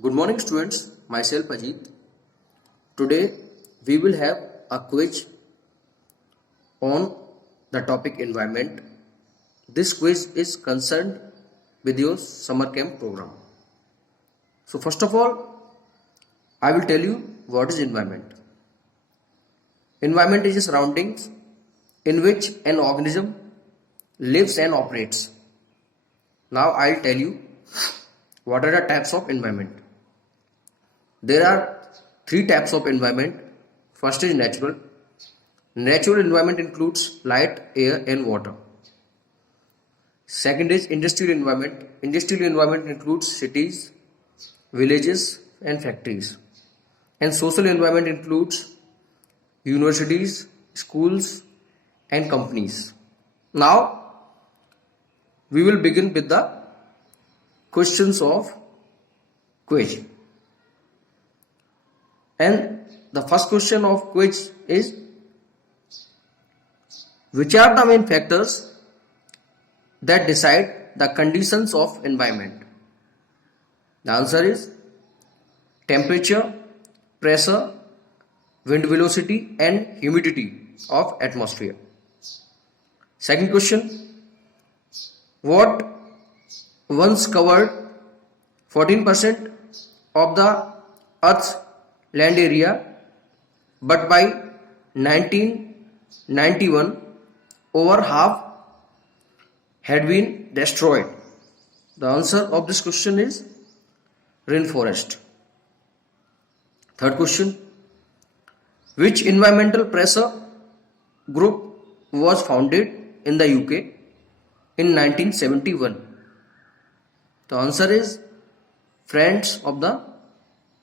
Good morning, students. Myself Ajit. Today we will have a quiz on the topic environment. This quiz is concerned with your summer camp program. So first of all, I will tell you what is environment. Environment is a surroundings in which an organism lives and operates. Now I'll tell you what are the types of environment. There are three types of environment. First is natural. Natural environment includes light, air and water. Second is industrial environment. Industrial environment includes cities, villages and factories. And social environment includes universities, schools and companies. Now we will begin with the questions of quiz. And the first question of quiz is, which are the main factors that decide the conditions of environment? The answer is temperature, pressure, wind velocity and humidity of atmosphere. Second question, what once covered 14% of the Earth's land area, but by 1991 over half had been destroyed? The answer of this question is rainforest. Third question, which environmental pressure group was founded in the UK in 1971? The answer is Friends of the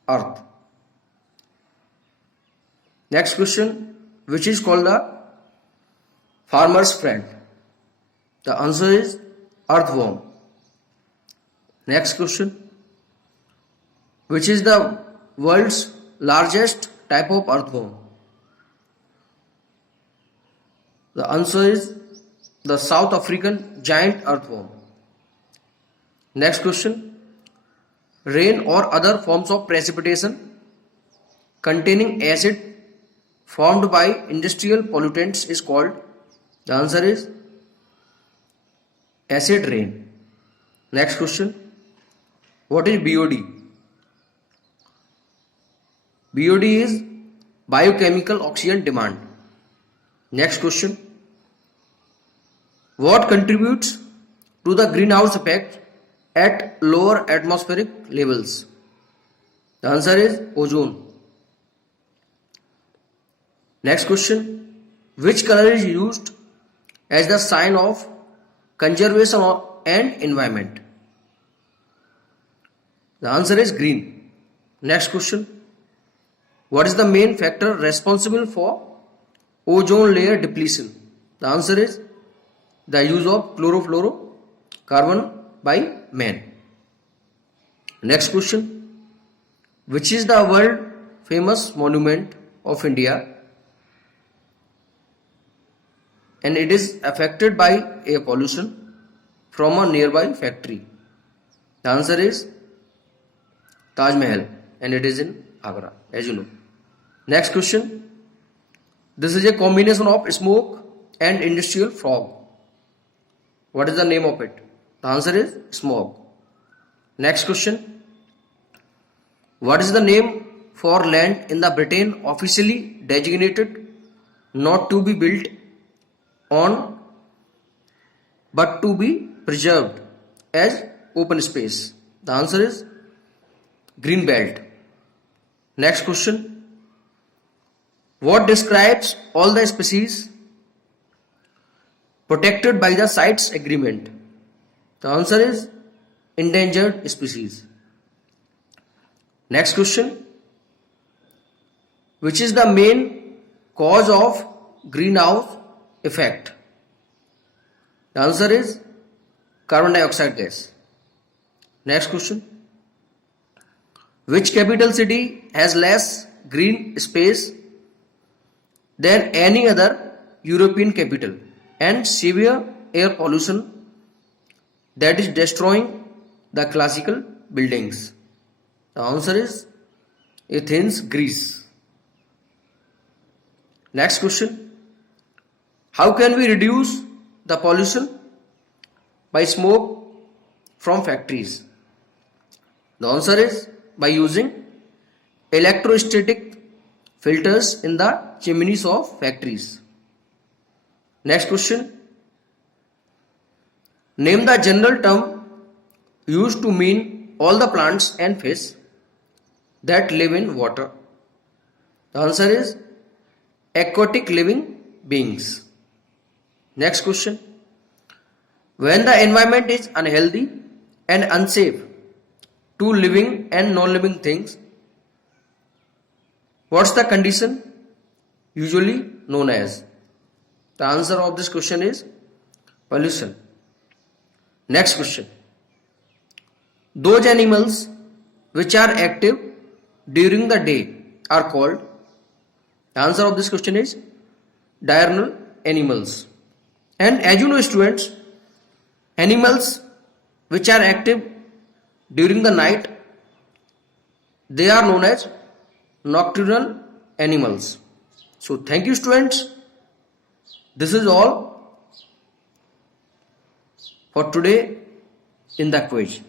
Earth. Next question, which is called the farmer's friend? The answer is earthworm. Next question, which is the world's largest type of earthworm? The answer is the South African giant earthworm. Next question, rain or other forms of precipitation containing acid formed by industrial pollutants is called? The answer is acid rain. Next question, what is BOD? BOD is biochemical oxygen demand. Next question, what contributes to the greenhouse effect at lower atmospheric levels? The answer is ozone. Next question, which color is used as the sign of conservation and environment? The answer is green. Next question, what is the main factor responsible for ozone layer depletion? The answer is the use of chlorofluorocarbon by man. Next question, which is the world famous monument of India and it is affected by air pollution from a nearby factory? The answer is Taj Mahal and it is in Agra, as you know. Next question, this is a combination of smoke and industrial fog. What is the name of it? The answer is smog. Next question, what is the name for land in the Britain officially designated not to be built on but to be preserved as open space? The answer is green belt. Next question, what describes all the species protected by the CITES agreement? The answer is endangered species. Next question, which is the main cause of greenhouse effect? The answer is carbon dioxide gas. Next question, which capital city has less green space than any other European capital and severe air pollution that is destroying the classical buildings? The answer is Athens, Greece. Next question. How can we reduce the pollution? By smoke from factories. The answer is by using electrostatic filters in the chimneys of factories. Next question. Name the general term used to mean all the plants and fish that live in water. The answer is aquatic living beings. Next question. When the environment is unhealthy and unsafe to living and non-living things, what's the condition usually known as? The answer of this question is pollution. Next question. Those animals which are active during the day are called. The answer of this question is diurnal animals. And as you know, students, animals which are active during the night, they are known as nocturnal animals. So thank you, students. This is all for today in the quiz.